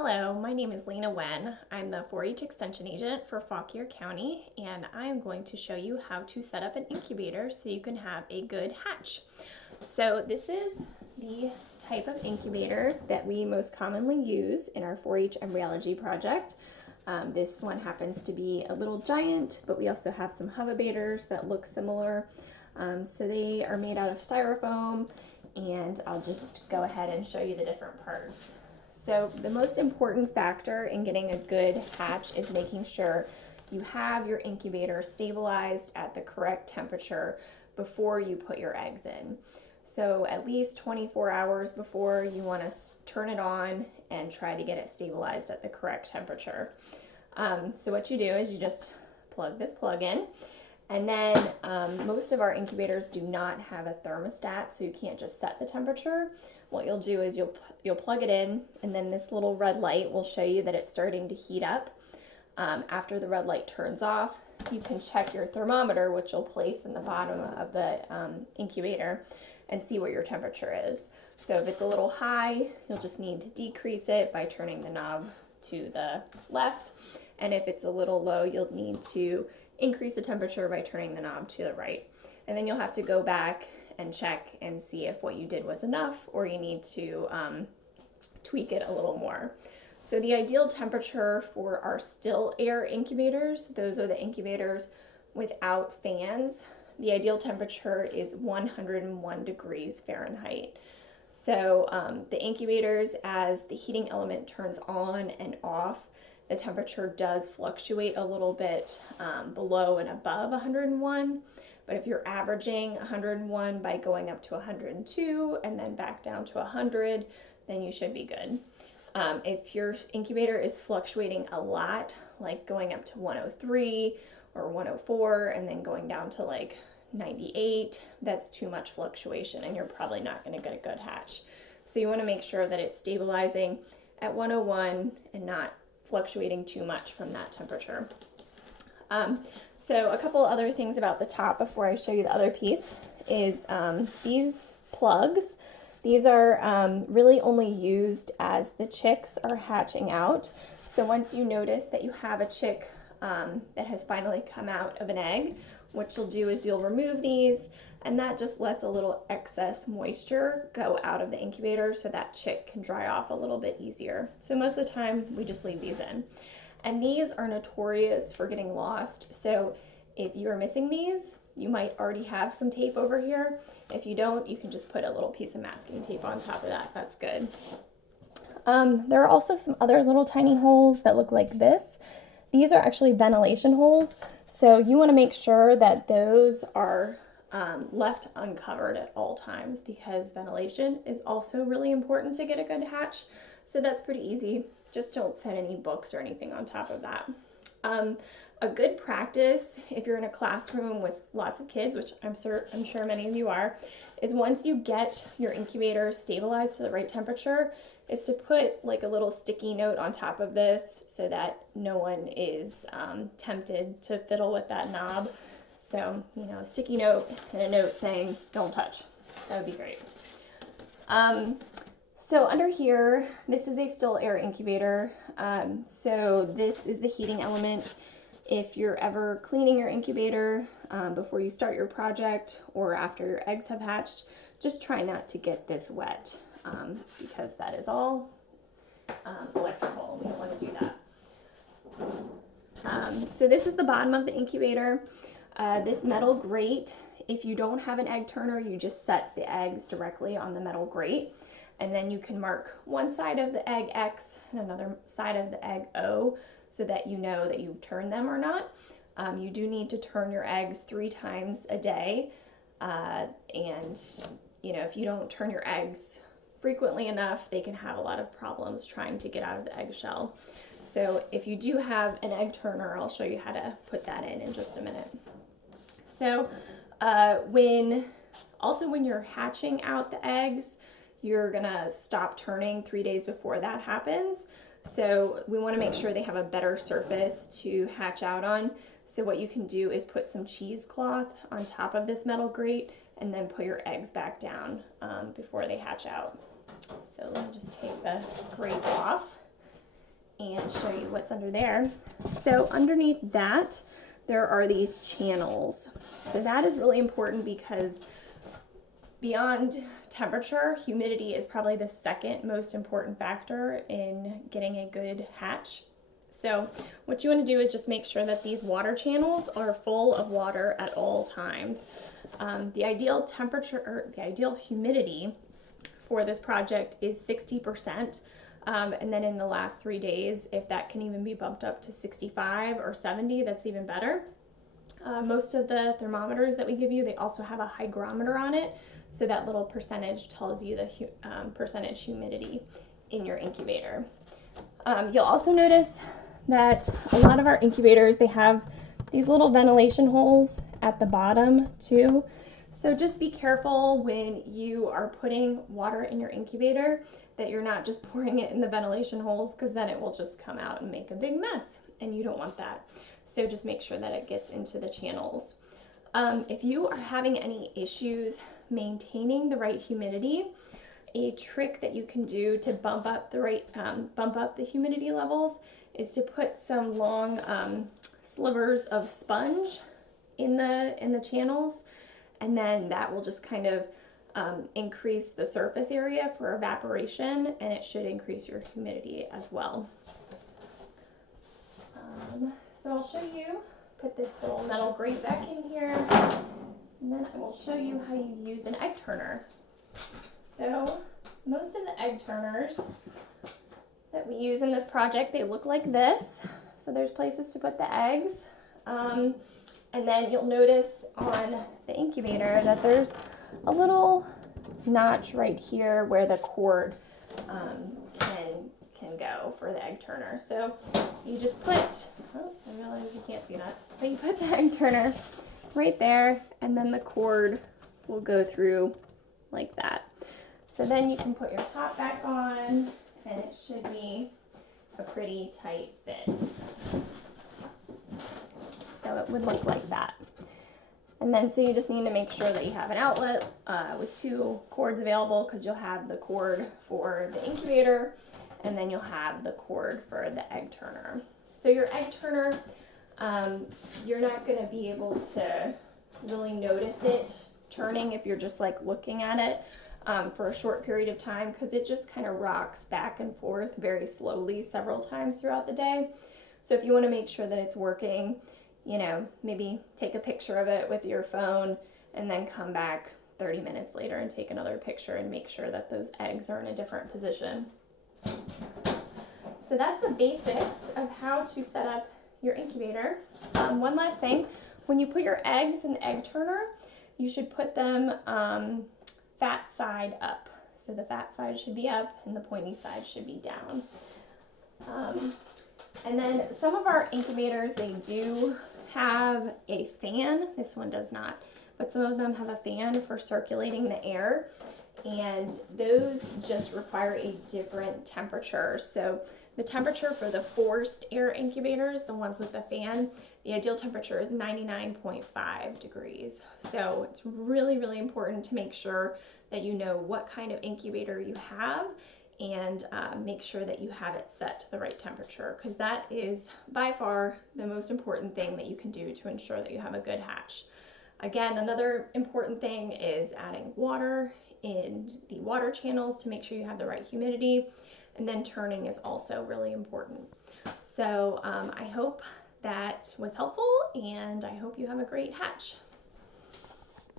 Hello, my name is Lena Wen. I'm the 4-H Extension Agent for Fauquier County, and I'm going to show you how to set up an incubator so you can have a good hatch. So this is the type of incubator that we most commonly use in our 4-H embryology project. This one happens to be a little giant, but we also have some incubators that look similar. So they are made out of styrofoam, and I'll just go ahead and show you the different parts. So the most important factor in getting a good hatch is making sure you have your incubator stabilized at the correct temperature before you put your eggs in. So at least 24 hours before, you want to turn it on and try to get it stabilized at the correct temperature. So what you do is you just plug this plug in, and then most of our incubators do not have a thermostat, so you can't just set the temperature. What you'll do is you'll plug it in, and then this little red light will show you that it's starting to heat up. After the red light turns off, you can check your thermometer, which you'll place in the bottom of the incubator, and see what your temperature is. So if it's a little high, you'll just need to decrease it by turning the knob to the left. And if it's a little low, you'll need to increase the temperature by turning the knob to the right. And then you'll have to go back and check and see if what you did was enough, or you need to tweak it a little more. So the ideal temperature for our still air incubators, those are the incubators without fans, the ideal temperature is 101 degrees Fahrenheit. So the incubators, as the heating element turns on and off, the temperature does fluctuate a little bit below and above 101. But if you're averaging 101 by going up to 102 and then back down to 100, then you should be good. If your incubator is fluctuating a lot, like going up to 103 or 104 and then going down to like 98, that's too much fluctuation and you're probably not going to get a good hatch. So you want to make sure that it's stabilizing at 101 and not fluctuating too much from that temperature. So a couple other things about the top before I show you the other piece is these plugs. These are really only used as the chicks are hatching out. So once you notice that you have a chick that has finally come out of an egg, what you'll do is you'll remove these, and that just lets a little excess moisture go out of the incubator so that chick can dry off a little bit easier. So most of the time we just leave these in. And these are notorious for getting lost. So if you are missing these, you might already have some tape over here. If you don't, you can just put a little piece of masking tape on top of that. That's good. There are also some other little tiny holes that look like this. These are actually ventilation holes. So you want to make sure that those are left uncovered at all times, because ventilation is also really important to get a good hatch. So that's pretty easy. Just don't set any books or anything on top of that. A good practice, if you're in a classroom with lots of kids, which I'm sure many of you are, is once you get your incubator stabilized to the right temperature, is to put like a little sticky note on top of this so that no one is tempted to fiddle with that knob. So, a sticky note and a note saying, don't touch. That would be great. So under here, this is a still air incubator. So this is the heating element. If you're ever cleaning your incubator before you start your project or after your eggs have hatched, just try not to get this wet because that is all electrical. We don't want to do that. So this is the bottom of the incubator. This metal grate, if you don't have an egg turner, you just set the eggs directly on the metal grate. And then you can mark one side of the egg X and another side of the egg O so that you know that you turn them or not. You do need to turn your eggs 3 times a day. And if you don't turn your eggs frequently enough, they can have a lot of problems trying to get out of the eggshell. So if you do have an egg turner, I'll show you how to put that in just a minute. So when you're hatching out the eggs, you're gonna stop turning 3 days before that happens. So we wanna make sure they have a better surface to hatch out on. So what you can do is put some cheesecloth on top of this metal grate and then put your eggs back down before they hatch out. So let me just take the grate off. and show you what's under there. So underneath that, there are these channels. So that is really important because beyond temperature, humidity is probably the second most important factor in getting a good hatch. So what you want to do is just make sure that these water channels are full of water at all times. The ideal temperature, or the ideal humidity for this project is 60%. And then in the last 3 days, if that can even be bumped up to 65 or 70, that's even better. Most of the thermometers that we give you, they also have a hygrometer on it. So that little percentage tells you the percentage humidity in your incubator. You'll also notice that a lot of our incubators, they have these little ventilation holes at the bottom too. So just be careful when you are putting water in your incubator that you're not just pouring it in the ventilation holes, because then it will just come out and make a big mess, and you don't want that. So just make sure that it gets into the channels. If you are having any issues maintaining the right humidity, a trick that you can do to bump up the humidity levels is to put some long slivers of sponge in the channels, and then that will just kind of increase the surface area for evaporation, and it should increase your humidity as well. So I'll show you, put this little metal grate back in here, and then I will show you how you use an egg turner. So most of the egg turners that we use in this project, they look like this. So there's places to put the eggs. And then you'll notice on the incubator that there's a little notch right here where the cord can go for the egg turner. So you just put, oh, I realize you can't see that, but you put the egg turner right there, and then the cord will go through like that. So then you can put your top back on, and it should be a pretty tight fit. So it would look like that. And then so you just need to make sure that you have an outlet with 2 cords available, because you'll have the cord for the incubator, and then you'll have the cord for the egg turner. So your egg turner, you're not going to be able to really notice it turning if you're just like looking at it for a short period of time, because it just kind of rocks back and forth very slowly several times throughout the day. So if you want to make sure that it's working, you know, maybe take a picture of it with your phone and then come back 30 minutes later and take another picture and make sure that those eggs are in a different position. So that's the basics of how to set up your incubator. One last thing, when you put your eggs in the egg turner, you should put them fat side up. So the fat side should be up and the pointy side should be down. And then some of our incubators, they do have a fan. This one does not, but some of them have a fan for circulating the air, and those just require a different temperature. So the temperature for the forced air incubators, the ones with the fan, the ideal temperature is 99.5 degrees. So it's really, really important to make sure that you know what kind of incubator you have, and make sure that you have it set to the right temperature, because that is by far the most important thing that you can do to ensure that you have a good hatch. Again, another important thing is adding water in the water channels to make sure you have the right humidity, and then turning is also really important. So I hope that was helpful, and I hope you have a great hatch.